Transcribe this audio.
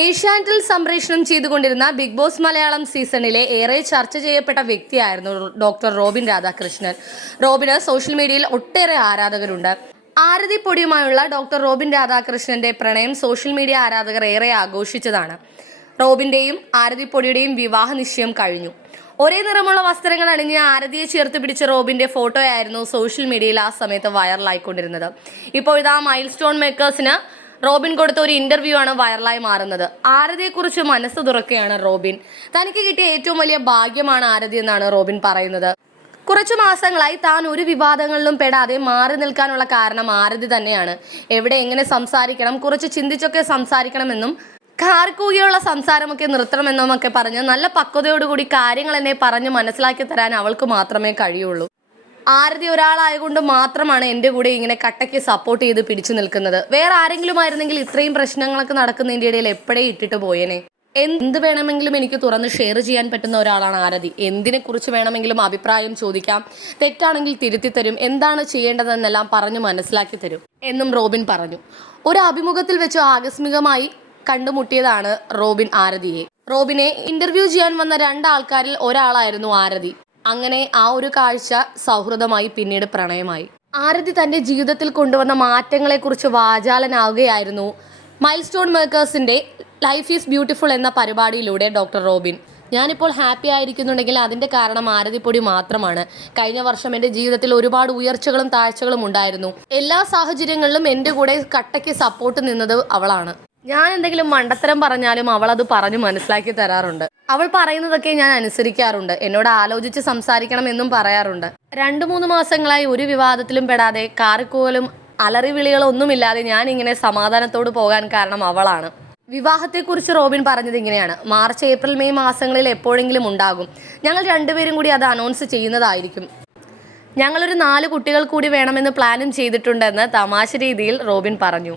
ഏഷ്യാനെറ്റിൽ സംപ്രേഷണം ചെയ്തുകൊണ്ടിരുന്ന ബിഗ് ബോസ് മലയാളം സീസണിലെ ഏറെ ചർച്ച ചെയ്യപ്പെട്ട വ്യക്തിയായിരുന്നു ഡോക്ടർ റോബിൻ രാധാകൃഷ്ണൻ. റോബിന് സോഷ്യൽ മീഡിയയിൽ ഒട്ടേറെ ആരാധകരുണ്ട്. ആരതി പൊടിയുമായുള്ള ഡോക്ടർ റോബിൻ രാധാകൃഷ്ണന്റെ പ്രണയം സോഷ്യൽ മീഡിയ ആരാധകർ ഏറെ ആഘോഷിച്ചതാണ്. റോബിന്റെയും ആരതി പൊടിയുടെയും വിവാഹ നിശ്ചയം കഴിഞ്ഞു. ഒരേ നിറമുള്ള വസ്ത്രങ്ങൾ അണിഞ്ഞ് ആരതിയെ ചേർത്ത് പിടിച്ച റോബിന്റെ ഫോട്ടോയായിരുന്നു സോഷ്യൽ മീഡിയയിൽ ആ സമയത്ത് വൈറലായിക്കൊണ്ടിരുന്നത് ഇപ്പോൾ ഇതാ മൈൽ സ്റ്റോൺ മേക്കേഴ്സിന് റോബിൻ കൊടുത്ത ഒരു ഇന്റർവ്യൂ ആണ് വൈറലായി മാറുന്നത്. ആരതിയെക്കുറിച്ച് മനസ്സ് തുറക്കുകയാണ് റോബിൻ. തനിക്ക് കിട്ടിയ ഏറ്റവും വലിയ ഭാഗ്യമാണ് ആരതി എന്നാണ് റോബിൻ പറയുന്നത്. കുറച്ചു മാസങ്ങളായി താൻ ഒരു വിവാദങ്ങളിലും പെടാതെ മാറി നിൽക്കാനുള്ള കാരണം ആരതി തന്നെയാണ്. എവിടെ എങ്ങനെ സംസാരിക്കണം കുറച്ച് ചിന്തിച്ചൊക്കെ സംസാരിക്കണമെന്നും കാർക്കൂകിയുള്ള സംസാരമൊക്കെ നിർത്തണമെന്നും ഒക്കെ പറഞ്ഞ് നല്ല പക്വതയോടുകൂടി കാര്യങ്ങൾ എന്നെ പറഞ്ഞ് മനസ്സിലാക്കി തരാൻ അവൾക്ക് മാത്രമേ കഴിയുള്ളൂ. ആരതി ഒരാളായതുകൊണ്ട് മാത്രമാണ് എന്റെ കൂടെ ഇങ്ങനെ കട്ടയ്ക്ക് സപ്പോർട്ട് ചെയ്ത് പിടിച്ചു നിൽക്കുന്നത്. വേറെ ആരെങ്കിലും ആയിരുന്നെങ്കിൽ ഇത്രയും പ്രശ്നങ്ങളൊക്കെ നടക്കുന്നതിന്റെ ഇടയിൽ എപ്പോഴേ ഇട്ടിട്ട് പോയേനെ? എന്ത് വേണമെങ്കിലും എനിക്ക് തുറന്ന് ഷെയർ ചെയ്യാൻ പറ്റുന്ന ഒരാളാണ് ആരതി. എന്തിനെക്കുറിച്ച് വേണമെങ്കിലും അഭിപ്രായം ചോദിക്കാം. തെറ്റാണെങ്കിൽ തിരുത്തി തരും. എന്താണ് ചെയ്യേണ്ടതെന്നെല്ലാം പറഞ്ഞു മനസ്സിലാക്കി തരും എന്നും റോബിൻ പറഞ്ഞു. ഒരു അഭിമുഖത്തിൽ വെച്ച് ആകസ്മികമായി കണ്ടുമുട്ടിയതാണ് റോബിൻ ആരതിയെ. റോബിനെ ഇന്റർവ്യൂ ചെയ്യാൻ വന്ന രണ്ടാൾക്കാരിൽ ഒരാളായിരുന്നു ആരതി. അങ്ങനെ ആ ഒരു കാഴ്ച സൗഹൃദമായി പിന്നീട് പ്രണയമായി. ആരതി തന്റെ ജീവിതത്തിൽ കൊണ്ടുവന്ന മാറ്റങ്ങളെക്കുറിച്ച് വാചാലനാവുകയായിരുന്നു. മൈൽ സ്റ്റോൺ മേക്കേഴ്സിന്റെ ലൈഫ് ഈസ് ബ്യൂട്ടിഫുൾ എന്ന പരിപാടിയിലൂടെ ഡോക്ടർ റോബിൻ. ഞാനിപ്പോൾ ഹാപ്പി ആയിരിക്കുന്നുണ്ടെങ്കിൽ അതിന്റെ കാരണം ആരതിപ്പൊടി മാത്രമാണ്. കഴിഞ്ഞ വർഷം എന്റെ ജീവിതത്തിൽ ഒരുപാട് ഉയർച്ചകളും താഴ്ചകളും ഉണ്ടായിരുന്നു. എല്ലാ സാഹചര്യങ്ങളിലും എന്റെ കൂടെ കട്ടയ്ക്ക് സപ്പോർട്ട് നിന്നത് അവളാണ്. ഞാൻ എന്തെങ്കിലും മണ്ടത്തരം പറഞ്ഞാലും അവൾ അത് പറഞ്ഞു മനസ്സിലാക്കി തരാറുണ്ട്. അവൾ പറയുന്നതൊക്കെ ഞാൻ അനുസരിക്കാറുണ്ട്. എന്നോട് ആലോചിച്ച് സംസാരിക്കണം എന്നും പറയാറുണ്ട്. രണ്ടു മൂന്ന് മാസങ്ങളായി ഒരു വിവാദത്തിലും പെടാതെ കാറിക്കോലും അലറിവിളികളോ ഒന്നുമില്ലാതെ ഞാൻ ഇങ്ങനെ സമാധാനത്തോട് പോകാൻ കാരണം അവളാണ്. വിവാഹത്തെക്കുറിച്ച് റോബിൻ പറഞ്ഞത് ഇങ്ങനെയാണ്. മാർച്ച് ഏപ്രിൽ മെയ് മാസങ്ങളിൽ എപ്പോഴെങ്കിലും ഉണ്ടാകും. ഞങ്ങൾ രണ്ടുപേരും കൂടി അത് അനൗൺസ് ചെയ്യുന്നതായിരിക്കും. ഞങ്ങളൊരു നാല് കുട്ടികൾ കൂടി വേണമെന്ന് പ്ലാനും ചെയ്തിട്ടുണ്ടെന്ന് തമാശ രീതിയിൽ റോബിൻ പറഞ്ഞു.